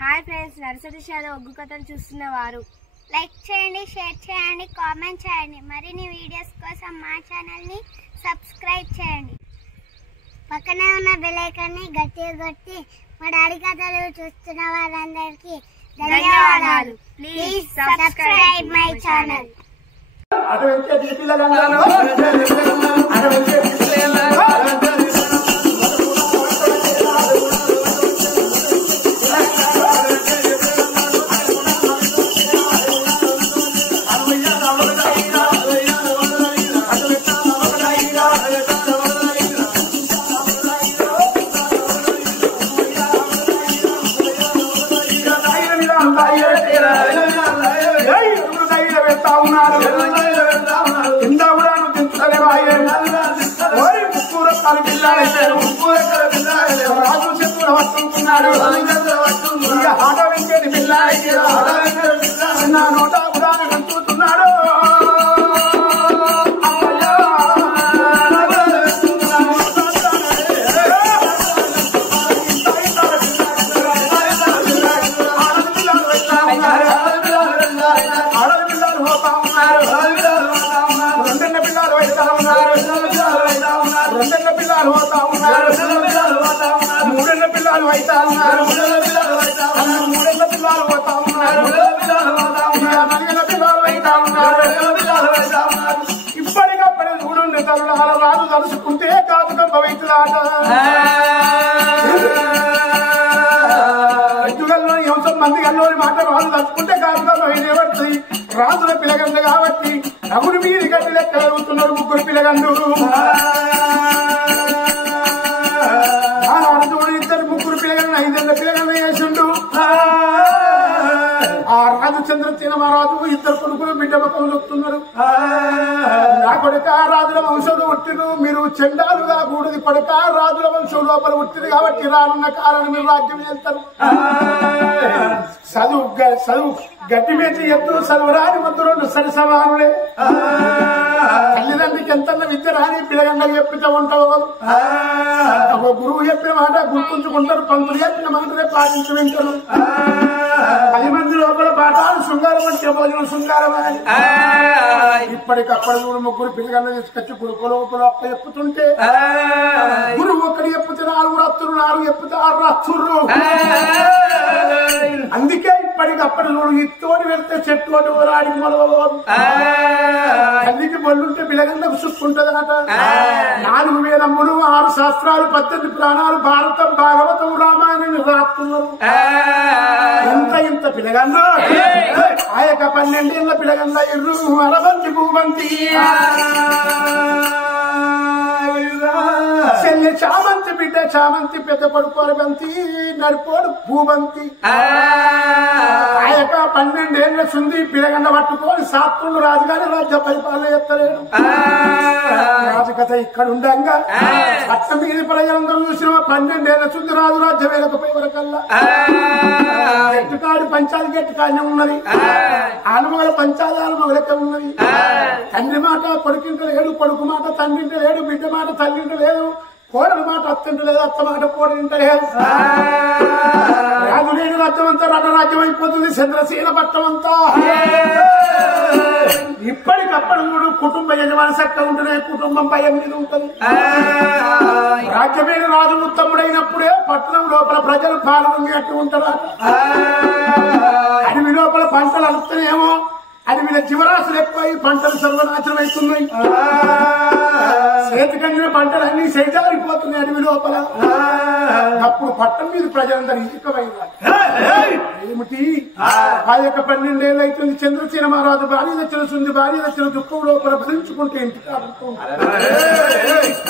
Hi friends, nursery shallow ఒగ్గు కథలు చూస్తున్నవారు like చేయండి, share చేయండి, కామెంట్ చేయండి. మరిన్ని వీడియోస్ కోసం మా ఛానల్ని సబ్స్క్రైబ్ చేయండి. పక్కనే ఉన్న బెల్ ఐకాన్ని గట్టిగా కొట్టి మా డాడీ కథలు చూస్తున్న వారందరికీ ధన్యవాదాలు. Please subscribe my channel. ఇప్పటికప్పుడు చూడండి తరుణాల రాజు తలుసుకుంటే కాదుగా భవితులాట ఎత్తుగల్లోని ఎంతో మంది గల్లోని మాట రాజు తలుచుకుంటే కాదుగా భయపడుతుంది. రాజుల పిల్లగండు కాబట్టి రఘుడు మీది గడ్డి లెక్క జరుగుతున్నారు ముగ్గురు పిల్లగండు. రాజుడు ఇద్దరు ముగ్గురు పిల్లగండు 5 ఏళ్ల పిల్లగండు వేసిండు. ఆ రాజు చంద్రసేన మహారాజు ఇద్దరు కొడుకులు బిడ్డ పక్కన చెప్తున్నారు. నా కొడుక రాజుల వంశంలో పుట్టిరు, మీరు చెండాలుగా కూడది కొడుక రాజుల వంశం లోపల పుట్టింది కాబట్టి రానున్న కాలాన్ని మీరు రాజ్యం చేస్తారు. చదువు గడ్డి మీద ఎత్తులు చదువురాని ముందు 2 సరి సమానులే. తల్లిదండ్రికి ఎంతన్న విద్య రాని పిల్లగండలు చెప్పితే ఉంటావు. ఒక గురువు చెప్పిన మాట గుర్తుంచుకుంటారు, పంతులు చెప్పిన మాటలే పాటించి వింటారు. 10 మంది లోపల పాఠాలు శృంగారం అంటే భోజనం శృంగారం అని. ఇప్పటికప్పుడు చూడు ముగ్గురు పిల్లగండ్లు తీసుకొచ్చి గురుకు లోపల అప్ప చెప్పుతుంటే గురువు ఒక్కడి చెప్తే 4 రత్తులు, 4 చెప్తే 6 రత్తులు. అందుకే ఇప్పటికప్పుడు చూడు ఇత్తోటి వెళ్తే చెట్టు అని ఓరాడి మొలవబోదు. తల్లికి బొల్లుంటే పిల్లగండ్లకు సుక్కుంటదట. 4 వేదములు, 6 శాస్త్రాలు, 18 పురాణాలు, భారతం, భాగవతం, రామాయణం రాస్తున్నారు. ఇంత పిల్లగండ్లు ఆ యొక్క 12 ఏళ్ల పిల్లగండ్ల ఇర్రు అరబంతి భూబంతి చెల్లి చామంతి బిడ్డ చామంతి పెద్ద కొడుకు అరబంతి నడిపోడు భూబంతి. ఆ యొక్క 12 ఏళ్ల సుంది పిల్లగండ పట్టుకొని సాత్తులు రాజుగారి రాజ్య పరిపాలన చేస్తలేడు. రాజకథ ఇక్కడ ఉండగా పట్ట మీద ప్రజలందరూ చూసిన 12 ఏళ్ల సుంది రాజు రాజ్యం వేలకపోయి వరకల్లా గట్టుకాడి పంచాలి గట్టుకాడనే ఉన్నది. ఆనమగల పంచాలి ఆనమగలెక్క ఉన్నది. తండ్రి మాట కొడుకింట లేడు, కొడుకు మాట తండ్రింట లేడు, బిడ్డ మాట తల్లింట లేదు, కోడల మాట అత్తింట లేదు, అత్త మాట కోడలింట లేదు. రాజు లేని రాజ్యం అంతా రణరాజ్యం అయిపోతుంది. చంద్రసేన పట్టం అంతా ఇప్పటికప్పుడు కుటుంబ యజమాని చక్కగా ఉంటేనే కుటుంబం భయం మీద ఉంటుంది. రాజ్యమైన రాజు ఉత్తముడైనప్పుడే పట్టణం లోపల ప్రజలు పాల్గొనేట్టు ఉంటారు. అడవి లోపల పంటలు అలుపుతాయేమో, అడవిలో జీవరాశులు ఎక్కువై పంటలు సర్వనాశనం అవుతున్నాయి. చేతికండిన పంటలన్నీ చేజారిపోతున్నాయి అడవి లోపల. అప్పుడు పట్టణం మీద ప్రజలందరూ ఇసుకమైనారు. ఏమిటి ఆ యొక్క 12 ఏళ్ళు అవుతుంది. చంద్రసేన మహారాజు భార్య తెచ్చిన సుంది, భార్య తెచ్చిన దుఃఖం లోపల భరించుకుంటే ఇంటికి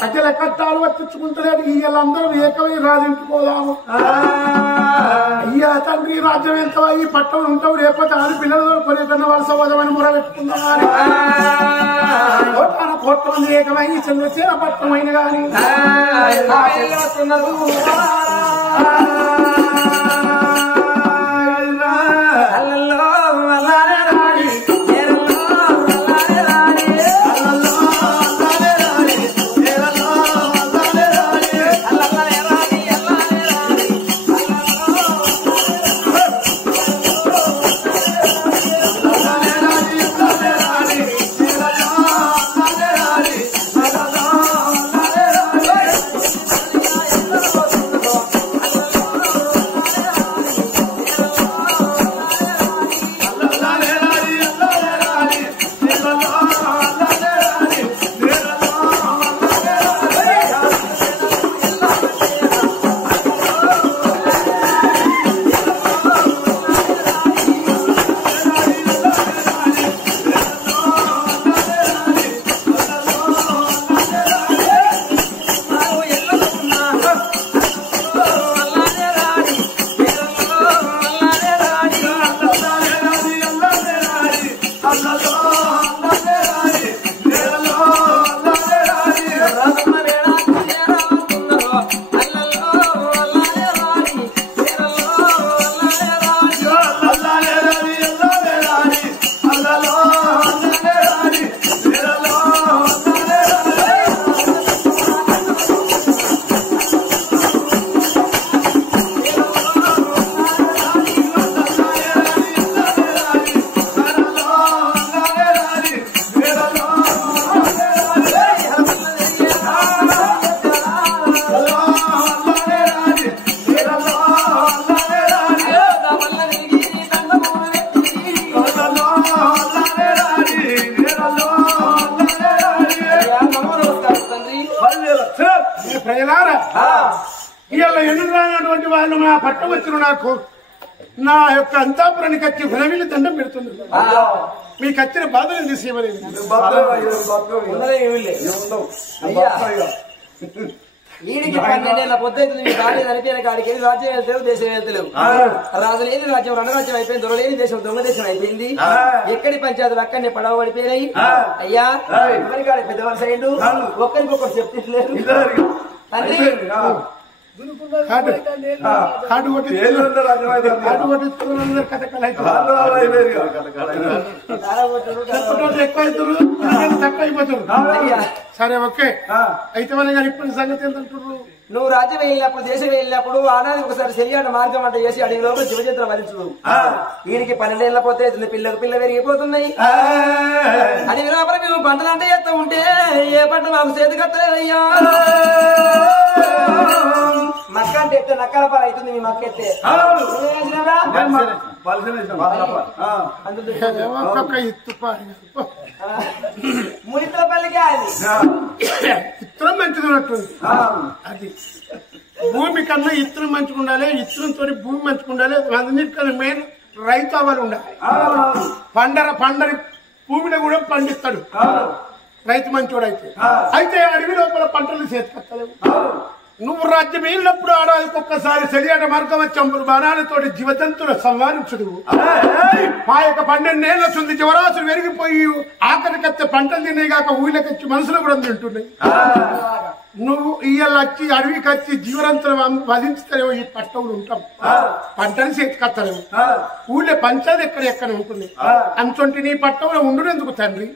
ప్రజల కట్టాలు వర్తించుకుంటలేదు. వీళ్ళందరూ ఏకమై రాజింటికి పోదాము. అయ్యా తండ్రి రాజ్యం ఎంత ఈ పట్టణం ఉంటావు, లేకపోతే ఆడపిల్లలు కొనేకన్నా వాళ్ళ సమాజమని ముర పెట్టుకుందామని కోట్ల మంది ఏకమై చంద్రసేన పట్టణమైన గాని ఇవాళ ఎన్నుకు రానటువంటి వాళ్ళు నా పట్టం వచ్చిన నాకు నా యొక్క అంతాపురానికి వచ్చి వినవిల్లి దండం పెడుతుంది. మీకు వచ్చిన బాధలు తీసేయలేదు. వీడికి 12 ఏళ్ల పొద్దుతుంది. మీ గాడి నడిపిన కాడికి వెళ్ళి రాజ్యం వెళ్తావు, దేశం వెళ్తలేవు. రాజు లేని రాజ్యం రణరాజ్యం అయిపోయింది, దొరలేని దేశం దొంగ దేశం అయిపోయింది. ఎక్కడి పంచాయతీలు అక్కడనే పడవ పడిపోయినాయి. అయ్యా ఎవరి కాడ పెద్ద వలస అయ్యిండు, ఒక్కరికొకరు చెప్తలేదు. తండ్రి కాటు కొట్టి ఎక్కువ తక్కువ అయిపోతారు. సరే ఓకే అయితే కానీ ఇప్పుడు సంగతి ఏంటంటారు? నువ్వు రాజ్యం వెళ్ళినప్పుడు దేశం వెళ్ళినప్పుడు ఆనాది ఒకసారి శరీర మార్గం అంట చేసి అడవిలో శివచంద్ర వరించు. వీరికి 12 ఏళ్ల పోతే పిల్లకు పిల్ల పెరిగిపోతున్నాయి. అడవి లోపల మేము పంటలు అంటే చేస్తూ ఉంటే ఏ పంట మాకు చేతికి వస్తలేదయ్యా. మక్క అంటే ఎత్తే నక్కల పాలు అవుతుంది. మీ మక్క ఎత్తే మునితో పల్లికి అది ఇత్తనం మంచిది. అది భూమి కన్నా ఇత్తనం మంచిగా ఉండాలి. ఇత్తనంతో భూమి మంచిగా ఉండాలి. అన్నిటికన్నా మెయిన్ రైతు అవ్వాలి ఉండాలి. పండరి భూమిని కూడా పండిస్తాడు రైతు మంచోడైతే. అయితే అడవి లోపల పంటలు చేతికొత్తలేవు. నువ్వు రాజ్యం వెళ్ళినప్పుడు ఆడవాళ్ళకి ఒక్కసారి శరీర మార్గం చంపులు బాణాలతోటి జీవజంతువుల సంహరించుడు. మా యొక్క 12 ఏళ్ల సుంది జీవరాశులు పెరిగిపోయి ఆఖరికత్తే పంటలు తిన్నాయి కాక ఊళ్ళకొచ్చి మనుషులు కూడా తింటున్నాయి. నువ్వు ఇవాళ వచ్చి అడవికి వచ్చి జీవరంతులు వధించుతారేమో ఈ పట్టవులు ఉంటాం. పంటలు చేతికత్తలేము. ఊళ్ళో పంచాలు ఎక్కడ ఉంటుంది. అంచొంటి నీ పట్టంలో ఉండునేందుకు తండ్రి?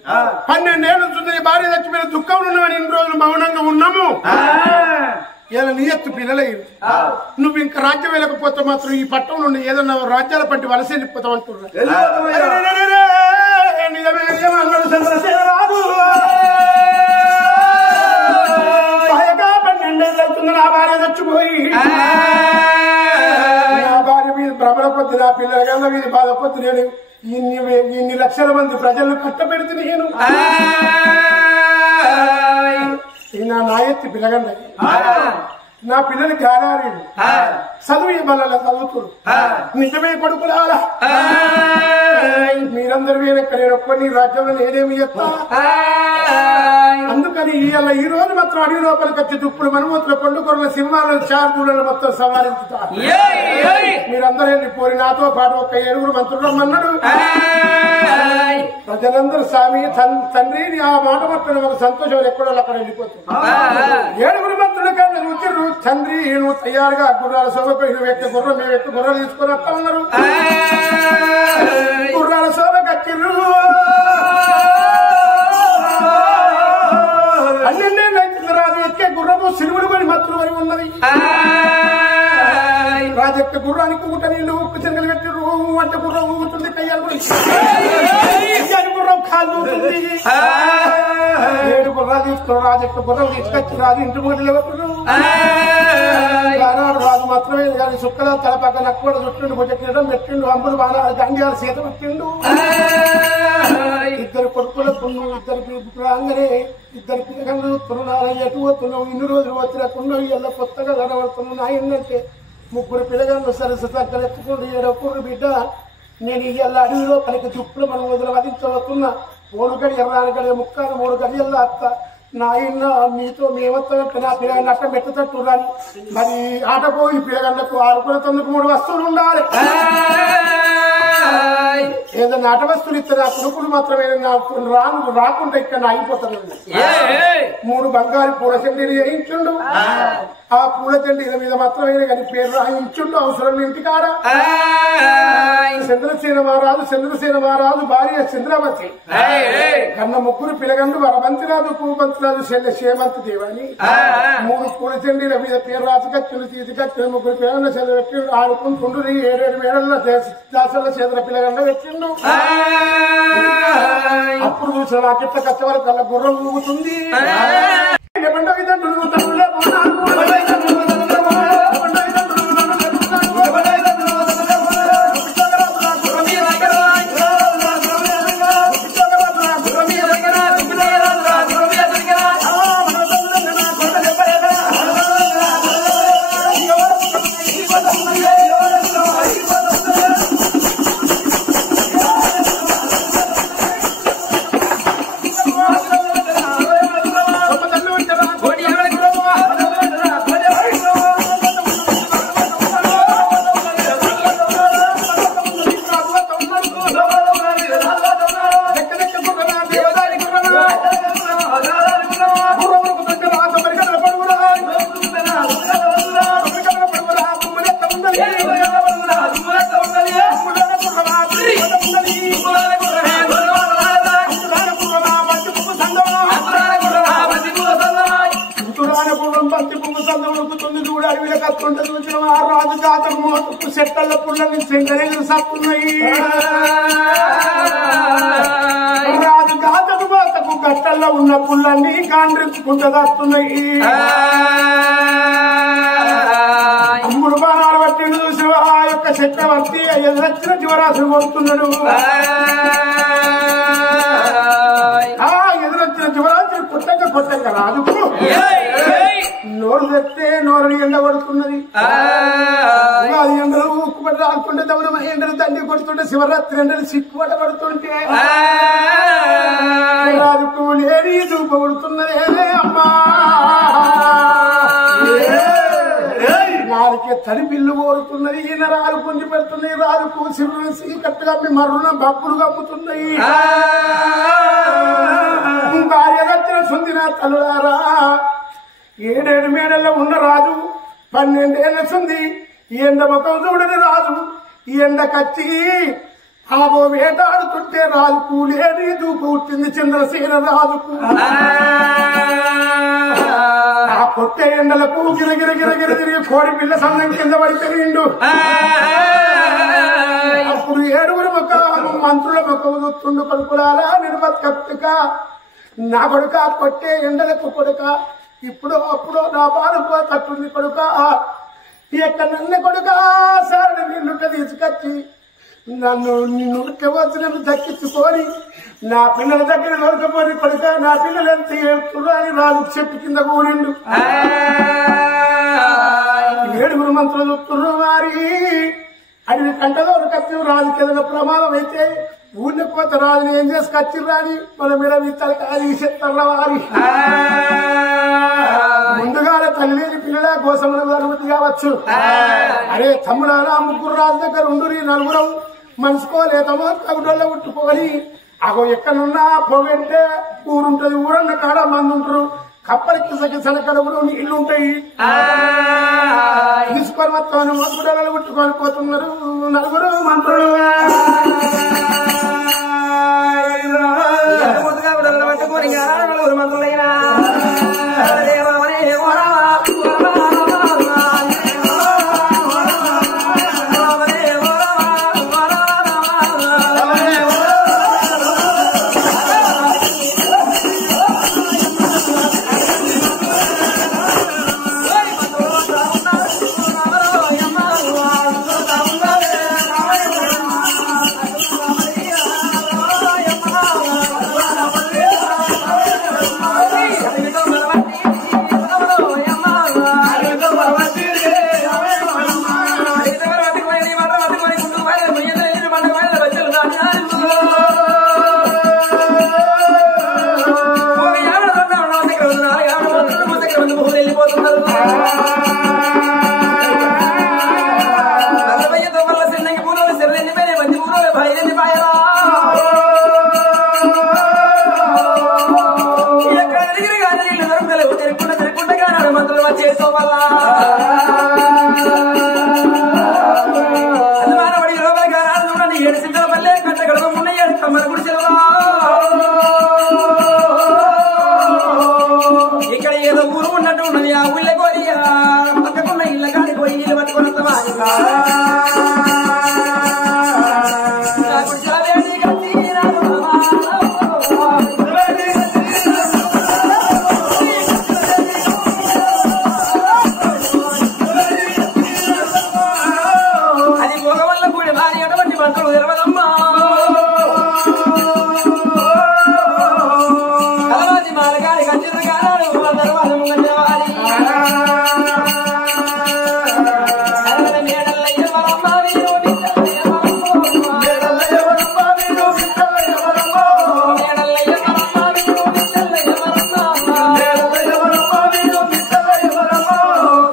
12 ఏళ్ళ సుంది భార్య చచ్చిపోయిన దుఃఖంలో ఉన్నామని ఇన్ని రోజులు మౌనంగా ఉన్నాము. ఇలా నీ ఎత్తు పిల్లలయ్యి నువ్వు ఇంకా రాజ్యం వెళ్ళకపోతే మాత్రం ఈ పట్టణంలో ఉండి ఏదన్నా రాజ్యాల పంటి వలస వెళ్ళిపోతావు అంటున్నా. నిజమేమన్నాడు చంద్రశేఖరరాజు. 12 ఏళ్ళు అవుతుంది నా భార్య చచ్చిపోయి. నా భార్య మీద భ్రమల కొద్ది నా పిల్లల మీద బాధ కొద్ది నేను ఇన్ని లక్షల మంది ప్రజలను కట్టబెడితే నేను నా ఎత్తి పిల్లగండి. నా పిల్లలు జ్ఞానారీడు చదువు బల్ల చదువుతుడు. నిజమే కొడుకులారా మీరందరూ వేరెక్క నేను ఒక్కని రాజ్యంలో నేనేమి చెప్తా. అందుకని ఈ రోజు మాత్రం అడవి లోపలికి వచ్చి దుప్పుడు మనమూత్ర పండుకొన్న సింహాలను చార్జులను మొత్తం సంహరించుతారు. మీరందరూ వెళ్ళిపోయి నాతో పాటు ఒక 7 మంత్రులు రమ్మన్నాడు. ప్రజలందరూ స్వామి తండ్రిని ఆ మాట పట్టిన ఒక సంతోషం ఎక్కడో అక్కడ వెళ్ళిపోతుంది. 7 మంత్రులు కన్నా వచ్చారు. తండ్రి నువ్వు తయారుగా గుర్రాల శోభకు నువ్వు ఎక్క గుర్రం మేము ఎక్క గుర్రాలు తీసుకొని వస్తా ఉన్నారు. గుర్రాల శోభకు వచ్చిర్రు. 12 ఏళ్ళు అవుతుంది రాజు ఎక్కే గుర్రము సిరువులు కొని మత్తులు అని ఉన్నది. రాజు ఎక్క గుర్రానికి ఊట నీళ్ళు ఉప్పు చెంగలు పెట్టిర్రు. అంటే గుర్రం ఊగుతుంది. కయ్యాలు గుర్రం కాలు ఊగుతుంది. 7 గుర్రాలు తీసుకున్నారు. రాజు ఎక్క గుర్రం తీసుకొచ్చి రాజు ఇంటి ముందు పెట్టరు. రాజు మాత్రమే కానీ సుక్కల తలపక్క నక్కువ చుట్టిండు బొట్టెట్టడం పెట్టిండు. అంబులు బాగా గంగాలు సీత పెట్టిండు. 2 కొడుకులకు 2 రాగానే 2 పిల్లగండ్లు తురునాలు ఎటు పోతున్నావు. ఇన్ని రోజులు వచ్చినట్టున్నావు. ఇలా కొత్తగా కనబడుతున్నావు. నాయనంటే 3 పిల్లగండ్లు సరస్సు తగ్గర ఎత్తుకుంటూ 7 బిడ్డ నేను ఇవాళ అడవిలో పలికి చుప్పుడు మనం వదిలి వధించబోతున్నా. 3 గడి ఎర్రాని ముక్కాలు 3 గడియల్లో అత్త నాయన మీతో మేమొత్త నా పిల్లగాన్ని అట్ట మెట్టతట్టు రాని. మరి ఆటపోయి పిల్లగాళ్ళకు ఆడుకునేందుకు 3 వస్తువులు ఉండాలి. ఏదైనా ఆట వస్తువులు ఇస్తే నా కొడుకులు మాత్రమే రాకుండా ఇక్కడ ఆగిపోతాను. 3 బంగారు పూల చెండీలు వేయించుండు. ఆ పూల చెండీల మీద మాత్రమే కానీ పేరు రాయించుండు. అవసరం ఇంటికాడ చంద్రసేన మహారాజు భార్య చంద్రమతి కన్న 3 పిల్లగండు వరమంతిరాజు పూపంతిరాజు క్షేమంతి దేవని 3 పూల చెండీల మీద పేరు రాసుకచ్చులు తీసుకచ్చులు 3 పిల్లగండ చెంద్ర పెట్టి ఆడుకుంటుండు. 7 మేడల్లో దాసల చేతుల పిల్లగండ పెట్టిండు. అప్పుడు చూసిన నాకెట్ల కచ్చ వరకు కళ్ళ గుర్రం ఊగుతుంది. చెట్టల పుల్లల్ని చెంగరెగులు సత్తున్నాయి రాజు గాతకు బాతకు గట్టల్లో ఉన్న పుల్లల్ని కాండ్రించుకుంటూ దస్తున్నాయి అమ్ముడు బాణాలు బట్టి చూసి ఆ యొక్క చక్రవర్తి ఎదురొచ్చిన జీవరాశులు కొడుతున్నాడు ఆ ఎదురొచ్చిన జీవరాశులు కొట్టక రాజుకు నోరు తెస్తే నోరుని ఎండ కొడుతున్నది అది ఎండలు ఉక్కుపడి రాకుంటే తమ ఎండలు తండ్రి కొడుతుంటే శివరాత్రి ఎండలు సిక్కుపడ పడుతుంటే రాజుకు లేని దూప కొడుతున్నదే అమ్మా నాలుకే తడి పిల్లు కోరుతున్నది ఈయన రాలు పుంజి పెడుతున్నాయి రాజుకు శివుని కట్టుగా మీ మరున బప్పులు కప్పుతున్నాయి భార్య వచ్చిన సుందిన తల్లులారా 7 మేడల్లో ఉన్న రాజు 12 ఏళ్ళ సుంది ఈ ఎండ ముఖం చూడని రాజు ఈ ఎండ కచ్చి ఆగో వేటాడుతుంటే రాజు కూలేని దూపు పుట్టింది చంద్రసేన రాజుకు ఆ కొట్టే ఎండలకు గిరగిర తిరిగి కోడి పిల్ల సన్నం కింద పడి తిరిగిండు అప్పుడు 7 మంత్రుల ముఖం చూస్తుండు కొడుకులారా నిర్మత్క నా కొడుక కొట్టే ఎండలకు కొడుక ఇప్పుడు అప్పుడు నా బాధ తట్టుంది కొడుక ఎక్కడ నన్ను కొడుక సార్ నిన్నుంట తీసుకొచ్చి నిన్ను వచ్చినట్టు దక్కించుకొని నా పిల్లల దగ్గర దొరకపోని కొడుక నా పిల్లలు ఎంత ఏడుతున్నారు అని రాజు చెప్పి కింద కూడిండు 7 మంత్రులు చూస్తున్నారు వారి అడవి కంటలో కచ్చి రాజుకి ఏదైనా ప్రమాదం అయితే ఊరిని పోతే రాజుని ఏం చేసి కచ్చిర్రా అని మన మీద విత్తాలి కాదు చెత్తర్ల వారి ముందుగానే తల్లి లేని పిల్లల కోసములు అనుమతి కావచ్చు అరే తమ్ముడారా 3 రాజు దగ్గర ఉండు 4 మనసుకోలేతమో తగుడోళ్ళ ఉట్టుకోని అగో ఎక్కడున్నా పోగంటే ఊరుంటది ఊరన్న కాడ మంది ఉంటారు కప్పలకి సనకడవులు నీళ్లు ఉంటాయి తీసుకొని మొత్తం మొత్తం ఉట్టుకొని పోతున్నారు 4 మంత్రులు మంత్రులైనా ఇక్కడ ఏదో ఊరు ఉన్నట్టు ఉన్నది ఆ ఊళ్ళో కోరి పక్కకున్న ఇళ్ళ కాడి పోయి ఇల్లు పట్టుకున్న అది పోగ వల్ల కూడి భారీ అటువంటి మంత్రులు తెలవదమ్మా మాలగాడి గంజల గారాలు తర్వాత ముంగవాలి మేడల్లయ్య వరమ్మ వీరు మేడల్లయ్య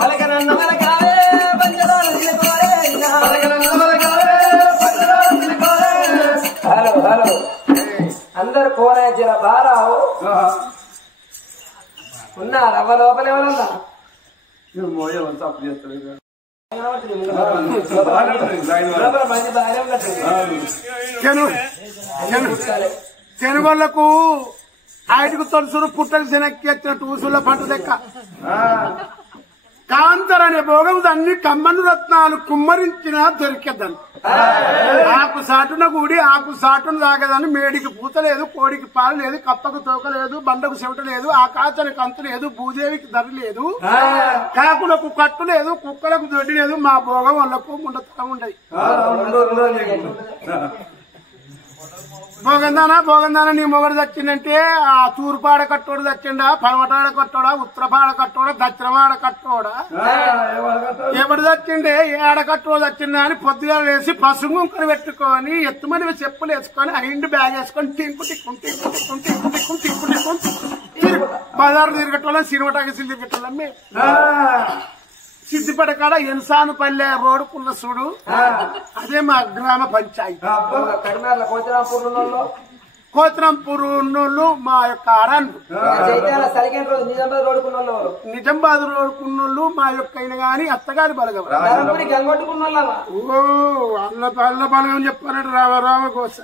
అలగనన్న మలగాలే పంచదార హలో హలో అందరు కోనే జర బారావు ఉన్నా రవ్వ లోపల ఎవరన్నా చెనుగోళ్లకు ఆయటకు తొలుసురు పుట్టలు శనక్కి వచ్చినట్టు ఊసుల పంట దెక్క కాంతర్ అనే భోగం దాన్ని కమ్మను రత్నాలు కుమ్మరించిన దొరికేద్దాను. ఆకు సాటున కూడి ఆకు సాటును తాగదని మేడికి పూత లేదు, కోడికి పాలు లేదు, కప్పకు తోక లేదు, బండకు చెమట లేదు, ఆకాశానికి అంతు లేదు, భూదేవికి ధర లేదు, కాకులకు కట్టు లేదు, కుక్కలకు దొడ్డి లేదు, మా భోగం వాళ్ళకు ముండతనం ఉండదు. భోగందానా నీ మొగడు చచ్చిందంటే ఆ తూర్పాడ కట్టోడు చచ్చిండా, పడమటాడ కట్టోడా, ఉత్తరపాడ కట్టోడా, దక్షిణవాడ కట్టోడా, ఎవడు చచ్చిండే ఏడ కట్టోడు చచ్చిందా అని పొద్దుగా వేసి పసుగుంకలు పెట్టుకొని ఎత్తుమని చెప్పులు వేసుకొని హైండ్ బ్యాగ్ వేసుకొని టింకు టిక్కు టిక్కు టిక్కు టిక్కు టిక్కు టిక్కు టిక్కు బజారు తిరగటోళ్ళం, సినిమా టాకీసులు తిరగటోళ్ళం. సిద్దిపేట కాడ ఎన్సానుపల్లె రోడ్డుకున్న చూడు, అదే మా గ్రామ పంచాయతీ. కోతరాంపూర్ ఉన్నోళ్ళు మా యొక్క అరణ్లు, నిజామాబాద్ రోడ్డుకున్నోళ్ళు మా యొక్క అయిన గాని అత్తగారి బలగం. ఓ అల్ల బలగం చెప్పారంటే రామ కోస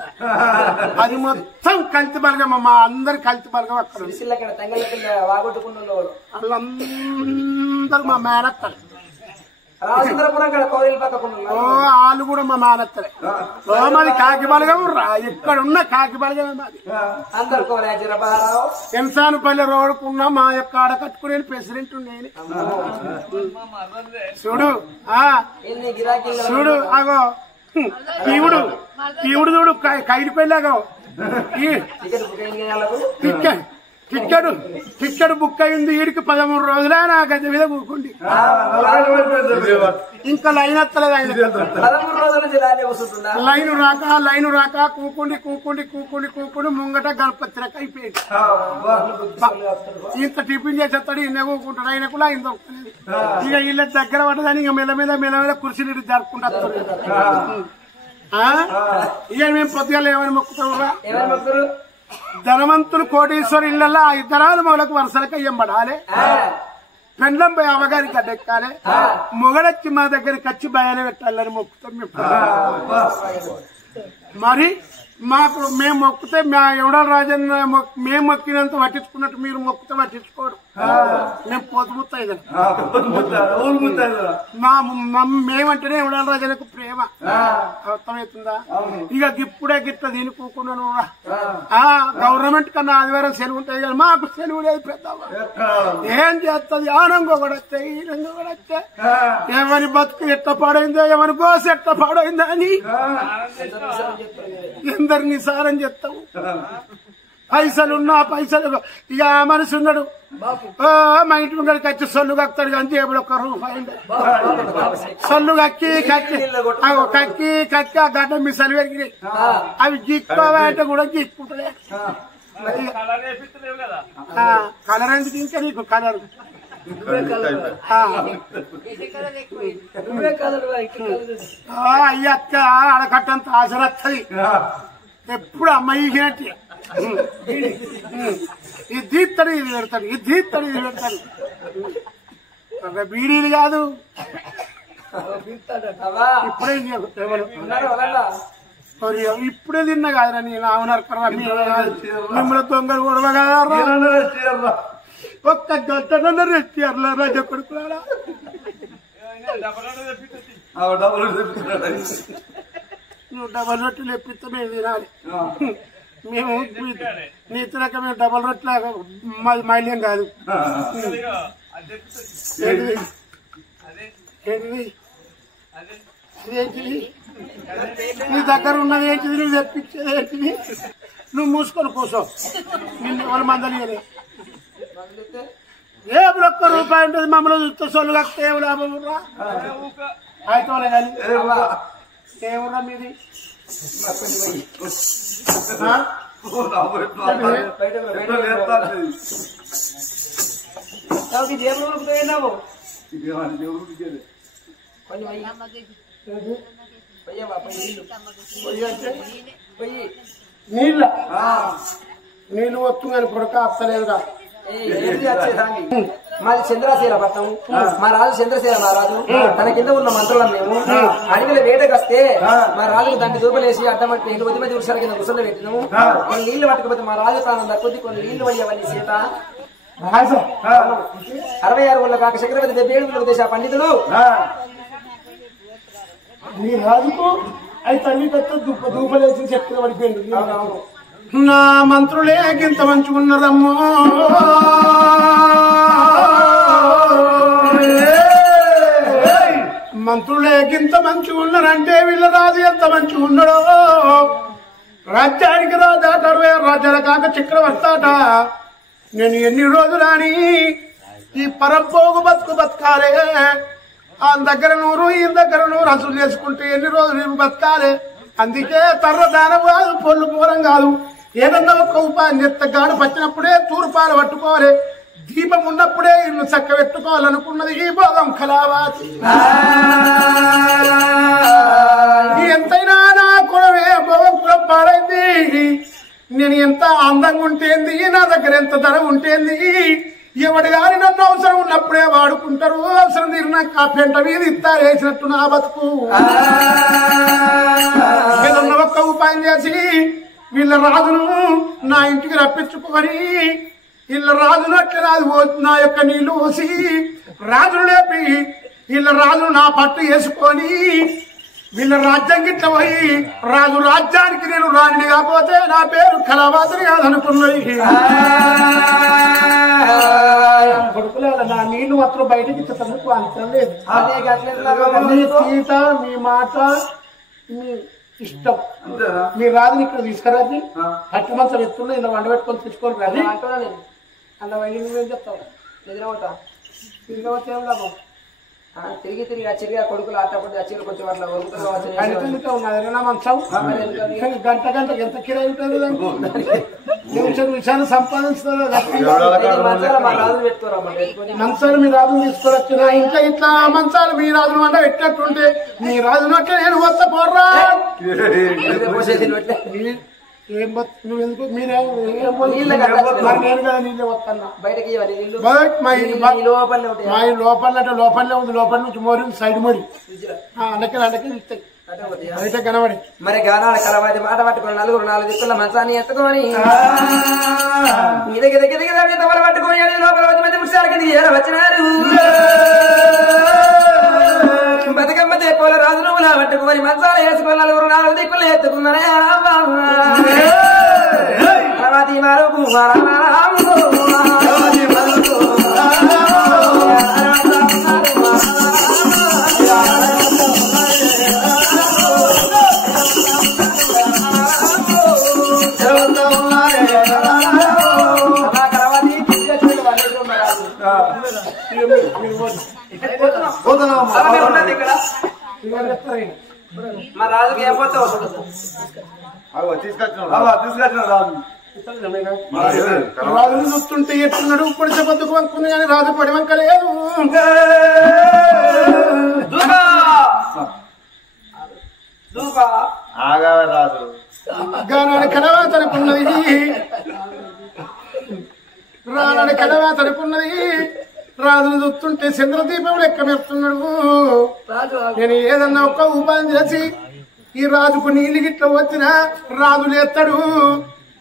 అది మొత్తం కల్తీ బలగం, మా అందరి కల్తీ బలగం అక్కడ. వాళ్ళందరూ మా మేనత్తలు, వాళ్ళు కూడా మా మేనత్తలే. మాది కాకి బలగం, ఎక్కడున్న కాకి బలగమే మాది. ఎన్సానుపల్లి రోడ్డుకున్న మా యొక్క ఆడ కట్టుకునే ప్రెసిడెంట్ ఉండేది. చూడు చూడు అగో ఈవుడు చూడు కైడి పెళ్ళాగో టిక్కెట్ బుక్ అయింది. వీడికి 13 రోజులే నా గది మీద కూకుండి ఇంకా లైన్ ఎత్తలేదు. లైన్ రాక కూకుండి ముంగట గణపతి రక అయిపోయింది. ఇంత టిఫిన్ చేసేస్తాడు, ఇన్న కూకుంటాడు, ఆయనకు లైన్ దొరుకుతుంది. ఇక వీళ్ళ దగ్గర పడ్డదని ఇక మెల్ల మీద కుర్చీలు జరుపుకుంటారు. ఇక మేము పొద్దుగా ఏమని మొక్కుతావురా, ధనవంతులు కోటీశ్వరు ఇళ్లలో 5 తరాలు మొగలకు వరుసలకు అయ్యంబడాలి, పెండ్లం పోయి అమ్మగారికి అడ్డెక్కాలి, మొగడొచ్చి మా దగ్గరికి వచ్చి భయాన్ని పెట్టాలని మొక్కుతాం. మరి మేము మొక్కితే ఎవడాల రాజన్న మేము మొక్కినంత పట్టించుకున్నట్టు మీరు మొక్కితే పట్టించుకోడు. మేము పోతుముత్తాయి మేమంటేనే ఎవడాల రాజన్నకు ప్రేమ అర్థమవుతుందా. ఇక ఇప్పుడే గిట్ట దీనికోకున్నాను. గవర్నమెంట్ కన్నా ఆదివారం సెలవు ఉంటాయి కానీ మాకు సెలవు లేదు. పెద్ద ఏం చేస్తుంది, ఆనంగా కూడా వచ్చాయి, ఈనంగా కూడా వచ్చాయి. ఎవరి బతుకు ఎట్ట పాడైందో, ఎవరి గోస ఎట్ట పాడైందో అని అందరినీ సారం చెప్తావు. పైసలున్నా పైసలు ఇక మనిషి ఉన్నాడు, మా ఇంటి ముందరికి వచ్చి సొల్లు కక్కుతాడు కానీ జేబులు ఒక్క రూపాయి సొల్లు కక్కి ఆ గడ్డ మిసలు పెరిగినాయి. అవి గిక్కోవాలంటే కూడా గిక్కుంటాయి. కలర్ ఎందుకు ఇంకా నీకు కలర్ అయ్యక్క ఆడకట్టంత ఆశరత్తది ఎప్పుడు అమ్మాయినట్టు. ఇది తీస్తాడు, ఇది పెడతాడు, ఇది తీస్తాడు, ఇది పెడతాడు. బీడీలు కాదు ఇప్పుడే ఇప్పుడే తిన్నా కాదురా నేను అవునర్కరా మిమ్మల్ని దొంగలు గొడవ కదా. ఒక్క గంట రెట్టిర్లా రాజ కొడుకులాడా, నువ్వు డబల్ రొట్టెలు ఎప్పిస్తే మేము తినాలి. మేము నీతి రకమే డబల్ రొట్టెలు మాది మైల్యం కాదు. ఏంటిది నీ దగ్గర ఉన్నది ఏంటిది, నువ్వు తెప్పించేది ఏంటిది? నువ్వు మూసుకొని కూర్చో, నిన్ను ఎవరు మందలియలే. ఏ ఒక్క రూపాయి ఉంటుంది మమ్మల్ని చూస్తే సొల్లు కక్కితే ఏం లాభం రా అయితోలే కానీ ఏమురా మీది. నీళ్ళు వస్తు కానీ కొడక అత్తలేదురా. మాది చంద్రశీల పట్టణం, మా రాజు చంద్రశీల మా రాజు. తన కింద ఉన్న మంత్రులం మేము. అడవిలో వేటకు వస్తే మా రాజుకు దాన్ని దూపలేసి అడ్డమట్టి 8 మంది వృక్షాల కింద ముసలు పెట్టినాము. కొన్ని నీళ్లు పట్టుకపోతే మా రాజు ప్రాణం దక్కుద్ది, కొన్ని నీళ్లు పోయేవన్నీ సీత 66 ఊళ్ళ కాక చక్రవర్తి 77 ఊళ్ళ దేశ పండితుడు నీ రాజుకు అవి తల్లి పెద్ద దూపలేసి చెప్తే పడిపోయింది. నా మంత్రులే గింత మంచుకున్నారమ్మో, మంత్రులే గింత మంచిగా ఉన్నారంటే వీళ్ళ రాజు ఎంత మంచిగా ఉన్నాడో. రాజ్యానికి రాజాట 60 రాజ్యాల కాక చక్రవర్తి అట. నేను ఎన్ని రోజులని ఈ పరంపోగు బతుకు బతకాలే, ఆ దగ్గర నూరు ఈ దగ్గర నూరు అసలు చేసుకుంటే ఎన్ని రోజులు బతకాలి. అందుకే తర్ర దానం కాదు, పొల్లు పూరం కాదు, ఏదన్నా ఒక్క ఉపాయం చెత్త గాడు పచ్చినప్పుడే తూర్పాలు పట్టుకోవాలి, దీపం ఉన్నప్పుడే ఇల్లు చక్క పెట్టుకోవాలనుకున్నది ఈ భోగం కళావాసి. ఎంతైనా నా కులమే భోగం కులం పాడైంది. నేను ఎంత అందంగా ఉంటేంది, నా దగ్గర ఎంత ధర ఉంటేంది, ఎవడు గాని నన్ను అవసరం ఉన్నప్పుడే వాడుకుంటారు, అవసరం తీరినాక పెంట మీద ఇస్తారు వేసినట్టు నా బతుకు. ఏదన్నా ఒక్క ఉపాయం చేసి వీళ్ళ రాజును నా ఇంటికి రప్పించుకొని వీళ్ళ రాజును అట్లా నాది నా యొక్క నీళ్లు పోసి రాజును లేపి వీళ్ళ రాజును నా పట్టు వేసుకొని వీళ్ళ రాజ్యం గిట్ల పోయి రాజు రాజ్యానికి నేను రాణిని కాకపోతే నా పేరు కళావాసిని కాదనుకున్నది. కొడుకుల నా నీళ్లు మాత్రం బయటకి ఇచ్చటందుకు అంతం లేదు. మీ తీట మీ మాట మీ ఇష్టం. మీ రాజుని ఇక్కడ తీసుకురాజి కట్ట మంచం ఎత్తున్నా ఇలా వండ పెట్టుకొని తెచ్చుకొని రాజు అలా వైద్యం నువ్వేం చెప్తావు? నిద్రపోతా తిరిగి వచ్చే లాభం తిరిగి చిరిగా కొడుకులు ఆటపడి వచ్చి కొంచెం అట్లా ఉన్నది మంచం గంట గంటకి ఎంత కిరాయి ఉంటుంది, విషయాన్ని సంపాదిస్తుంది. మంచాలు మీ రాజును తీసుకురొచ్చిన ఇంట్లో ఇట్లా మంచాలు మీ రాజును వంట పెట్టినట్టుంటే మీ రాజును అట్లా నేను వస్త పోర్రా. ఏం నువ్వు ఎందుకు మీరే నేను కదా నీళ్ళే వస్తాను బయటకి లోపలనే ఉంది, లోపల నుంచి మోరి సైడ్ మోరి అండకి బయట కనబడి మరి గానాల కలవాది మాట పట్టుకుని 4 దిక్కుల మంచాన్ని ఎత్తుకొని దగ్గర పట్టుకొని లోపల మంది ముఖ్యాలకి వచ్చినారు. బతుకమ్మ చెప్పాల రాజు నువ్వు నా పట్టుకొని మంచాలు వేసుకొని 4 దిక్కులు ఎత్తుకున్నారే కలవాది మరుగు మా రాజుకి ఏం పోతావు తీసుకొచ్చిన రాజును చూస్తుంటే ఎట్టున్నాడు పొడిచ బతుకు వంకుని కానీ రాజు పడి వంక లేదు. గానాడు కడవా తనుకున్నది, రానాడు కడవా తనుకున్నది. రాజును చూస్తుంటే చంద్రదీపం లెక్క మెరుతున్నాడు. నేను ఏదన్నా ఒక్క ఉపాయం చేసి ఈ రాజుకు నీళ్ళు గిట్ల వచ్చిన రాజు లేస్తాడు,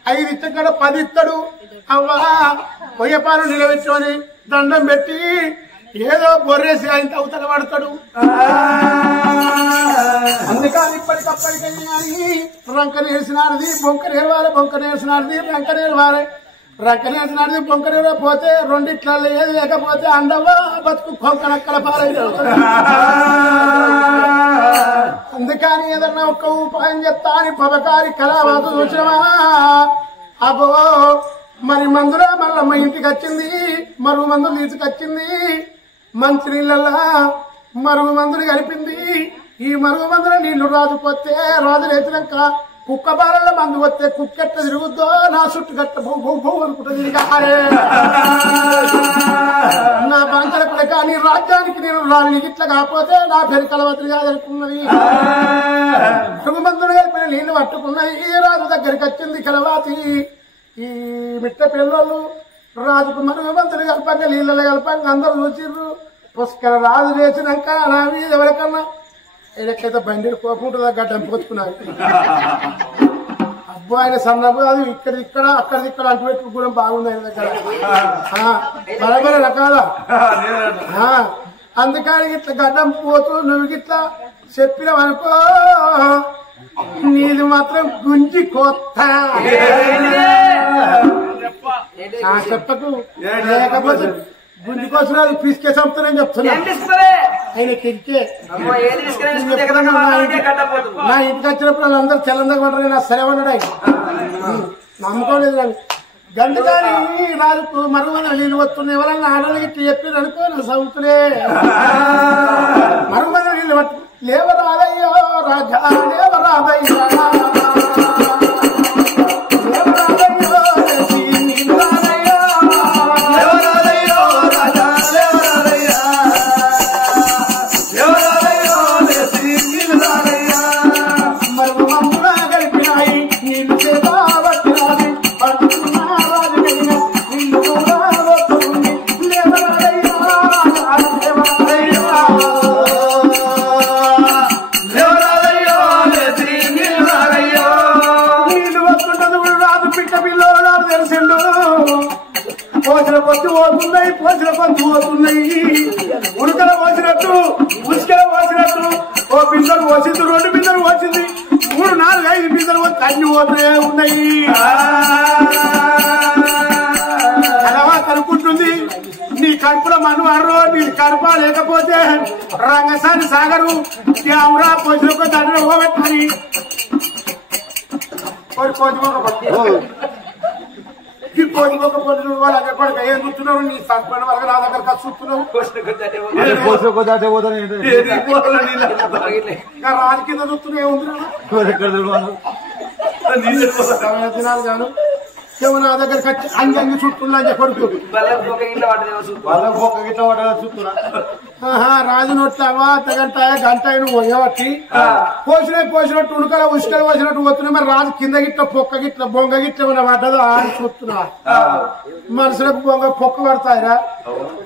5 ఇచ్చక్కడ 10 ఇస్తాడు. అవ్వా పొయ్యపాలు నిలబెట్టుకొని దండం పెట్టి ఏదో బొర్రేసి ఆయన అవతల పడతాడు. అందుకని ఇప్పటికప్పటికీ రంక నేర్చినాడిది బొంక నేర్వాలి, బొంక నేర్చినాడిది రంక నేర్వాలి, రంక నేర్చినాడిది బొంక నేర పోతే రెండిట్లలో ఏది లేకపోతే అండవా బతుకు కొంకనక్కల పాలైపోతుంది. అందుకని ఏదన్నా ఒక్క ఉపాయం చెప్తా అని పబకారి కళావాదు చూసినవా అగో మరి మందులో మళ్ళమ్మ ఇంటికి వచ్చింది, మరుగు మందులు తీసుకొచ్చింది, మంచి నీళ్ళల్లా మరుగు మందులు కలిపింది. ఈ మరుగు మందుల నీళ్లు రాజు పోతే రాజు లేచినాక కుక్క బాలల మందు వస్తే కుక్కెట్ట తిరుగుద్దో నా చుట్టు గట్ట భూ భూ భూ అనుకుంటుంది. నా బంకల పిల్లక నీ రాజ్యానికి నేను రాని ఇట్లా కాకపోతే నా పేరు కలవతి కాదనుకున్నది. మరుగు మందులు కలిపిన నీళ్లు పట్టుకున్నది. ఈ రాజు దగ్గరికి వచ్చింది కలవాతి. ఈ మిట్ట పిల్లలు రాజుకు మరుగు మందులు కలపంగా నీళ్ళలో కలపంగా అందరూ చూసిర్రు. పుష్కర రాజు లేచినాక నా మీద ఎవరికన్నా ఎక్కడైతే బండి కోపం ఉంటుందో గడ్డ పోసుకున్నారు. అబ్బో ఆయన సన్నపు అది ఇక్కడ అక్కడ అంటు పెట్టుకు కూడా బాగుంది ఆయన దగ్గర బలబల రకాల అందుకని ఇట్లా గడ్డం పోతూ నువ్వు గిట్లా చెప్పినవనుకో నీది మాత్రం గుంజి కొత్త చెప్పకు లేకపోతే గుంజి కోసం అది పిసికే చంపుతానని చెప్తున్నా ఆయన కిరికే నా ఇంటికి వచ్చినప్పుడు వాళ్ళందరూ తెల్లందరూ పడరు నా సరే ఉన్నాడు ఆయన నమ్మకం లేదు నాకు గందుకాని రాజుకు మరుగున నీళ్ళు వస్తున్నాయి ఎవరన్నా ఆడలకి ఇట్లా చెప్పి అనుకో నా సౌతులే మరుగున నీళ్ళు పట్టు లేవరాదయ్యో రాజా లేవరాదయ్యా పోసిన పొద్దు పోతున్నాయి ఉడకల పోసినట్టు ఉసుకల పోసినట్టు ఓ బిందెలు పోసింది 2 బిందెలు పోసింది 3, 4, 5 బిందెలు పోసి అన్ని పోతూనే ఉన్నాయి అలవా కనుక్కుంటుంది నీ కడుపులో మనువారు నీ కడుప లేకపోతే రంగసాని సాగరు ఎవరా పోసిన తండ్రి పోగొట్టాలి కోసిపోకపోతే వాళ్ళు అక్కడ పడక ఏం చూస్తున్నావు నీ సస్పెండ్ వరకు నా దగ్గర చూస్తున్నావు రాజు కింద చూస్తున్నావు ఏముంది గాను ఏమో నా దగ్గరకు వచ్చి అంగి చుట్టున్నా అని చెప్పడుతూ రాజు నొట్టావా గంట నువ్వు పోయేవట్టి పోసినట్టు ఉడకల ఉసుకలు పోసినట్టు పోతున్నాయి మరి రాజు కింద గిట్ల పొక్క గిట్ల బొంగ గిట్ల ఏమన్నా పడ్డదో అని చూస్తున్నా మనుషులకు బొంగ పొక్క పడతాయిరా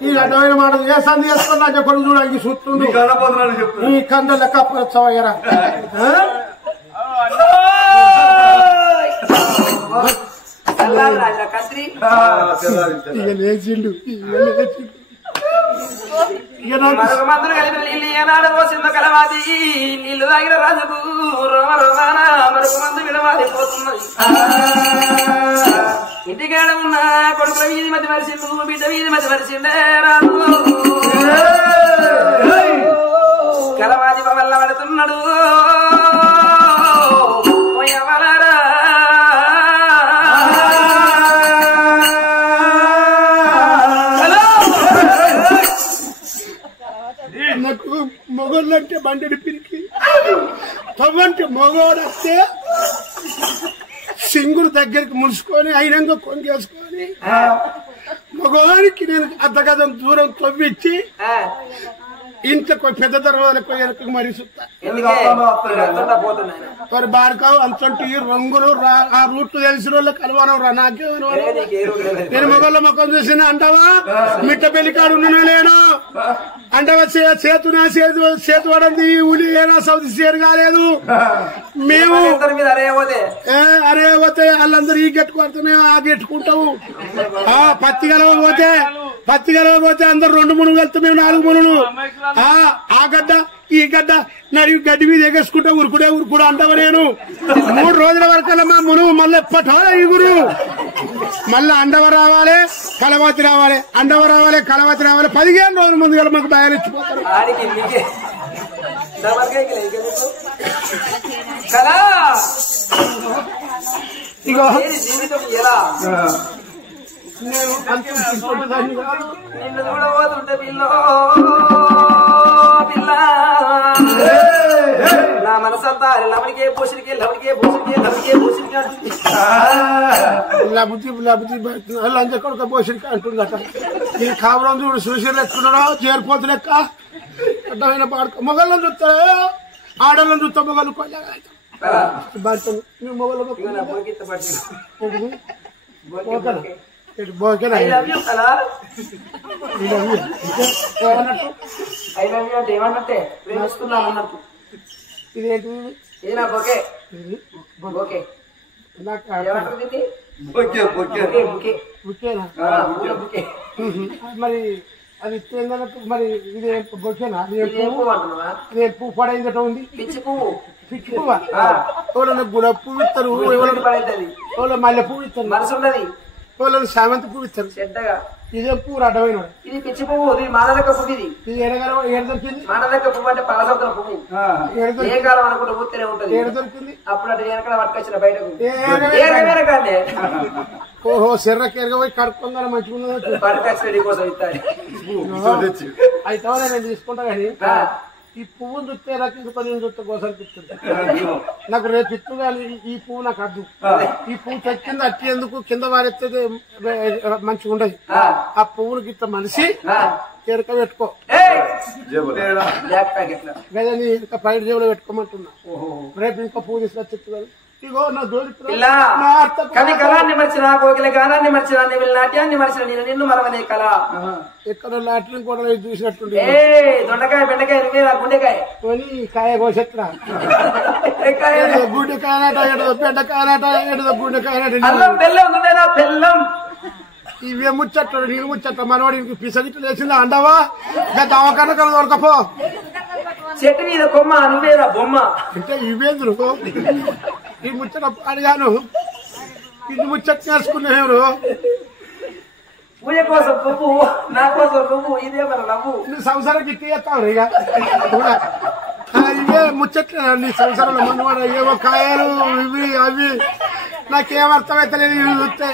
ఈ అడ్డమైన మాట ఏ సంధి చేసుకున్నా చెప్పడు చూడండి చూస్తుంది ఈ కంద లెక్క పరచవయ్యరా లేచిండు మందులు కలిపి నీళ్ళు ఏనాడు పోసిందో కలవాది నీళ్లు తాగిన రాజుకు రోమ రోమాన మరొక మందు విడవాలిపోతున్నది ఇంటికాడ ఉన్న కొడుకుల వీధి మధ్య మరిసిండు బిడ్డ వీధి మధ్య మరిసిండే రాజు కలవాది వల్ల పడుతున్నాడు నాకు మొగోళ్ళంటే బండెడు పిరికి తవ్వంటే మొగోడొస్తే సింగుడు దగ్గరికి ముడుచుకొని అయినంగా కొంగేసుకొని మగవానికి నేను అర్ధగదం దూరం తవ్విచ్చి ఇంత పెద్ద తర్వాత వెనక మరి మరి బారకావు అంతంటి రంగులు ఆ రూట్లు తెలిసిన వాళ్ళకి అనుమానం రా నాకేమో నేను మొగళ్ళ ముఖం చూసిన అంటావా మిట్ట పెళ్లికాడు ఉన్నా నేను అంటవా చేతు పడింది ఉలి ఏనా సౌది సేరు కాలేదు మేము అరే పోతే వాళ్ళందరూ ఈ గెట్టు కొడుతున్నాయి ఆ గెట్టుకుంటాము పత్తి గెలవపోతే అందరు 2 మునుగు వెళ్తే మేము 4 మునులు ఆ గడ్డ ఈ గడ్డ నడివి గడ్డి మీద ఎగేసుకుంటా ఉరుకుడా అంటావా నేను 3 రోజుల వరకల్లా మా మునుగు మళ్ళీ ఎప్పటాలా ఈగురు మళ్ళీ అండవ రావాలి కలవతి రావాలి 15 రోజుల ముందుగా మాకు భయాలు ఇచ్చిపోతారు ఇగో నేను నిన్ను చూడబోతుంటే నా మనసంతా లవడికే పోషడికే లంచ కొడుక పోషడికి అంటుందట ఈ కావడం చూడు సుశీల్ ఎత్తున్నాడో చేరిపోతు లెక్క అడ్డమైన పాడుకో మొగళ్ళని చూస్తే ఆడళ్ళని చూస్తే మొగలు కొయ్యగా మొగలు ఏమన్నట్టే ప్రేమిస్తున్నాను అన్నట్టు ఇదేంటి ఏనా బొకే మరి అది ఇచ్చేందుకు మరి ఇది బొచ్చేనా అది పువ్వు పడైందట ఉంది పిచ్చి పువ్వు ఎవరైనా గులాబీ పువ్వు ఇస్తారు ఎవరైనా మల్లె పువ్వు ఇస్తారు ఎవరైనా శామంతి పువ్వు ఇస్తారు ఇదే పువ్వు అడ్డమైన ఇది పిచ్చి పువ్వు ఇది మానదక్క పువ్వు ఇది దొరికింది మానదక్క పువ్వు అంటే పలసంతర పువ్వు ఏ కాలం అనుకుంటే ఊరితేనే ఉంటుంది దొరికింది అప్పుడు అటు వెనకాల పట్టుకొచ్చిన బయటకు ఓహో శర్రకి ఎరగపోయి కడుక్కుందా మంచిగా పట్టుకొచ్చిన కోసం ఇస్తాడు అయితే నేను తీసుకుంటా కానీ ఈ పువ్వును చూస్తే రకంగా 10 చూస్తే గోసానికి ఇస్తుంది నాకు రేపు ఇస్తుంది ఈ పువ్వు నాకు అద్దు ఈ పువ్వు తెచ్చింది అట్టి ఎందుకు కింద వారెత్తే మంచిగా ఉండదు ఆ పువ్వులకి ఇట్లా మనిషి ఎరక పెట్టుకో లేదా నీ ఇంకా పైన జేబులో పెట్టుకోమంటున్నా రేపు ఇంకా పువ్వు తీసుకొచ్చి ఇగో నా కవి కళాన్ని మర్చిన కోకిల గానాన్ని మర్చిన నాట్యాన్ని మర్చిన నేను నిన్ను మరవనే కళ ఎక్కడ లాట్రిన్ కూడా చూసినట్టుండి దొండకాయ బెండకాయ నువ్వేరా గుండెకాయ కాయ కోసెట్రా గుండెకాయనాట బెండకాయనాట గుండెకాయనాట అల్లం బెల్లం నువ్వేనా బెల్లం ఇవే ముచ్చట్లు నీళ్ళు ముచ్చట్ల మనవాడికి పిసగిట్లు వేసిందా అండవా ఇంకా దవాఖాన కదా దొరకపో చెట్టు మీద కొమ్మ నువ్వేరా బొమ్మ అంటే ఇవేందురు ఈ ముచ్చట అడిగాను ఇది ముచ్చట నేర్చుకునేవారు పూజ కోసం పువ్వు నా కోసం నువ్వు ఇదే మన నవ్వు నీ సంసారం ఇట్టి చేస్తావు ఇక ఇవే ముచ్చట్లే నీ సంసారంలో మనవాడు ఏవో కాయలు ఇవి అవి నాకేం అర్థమైతే ఇవి చూస్తే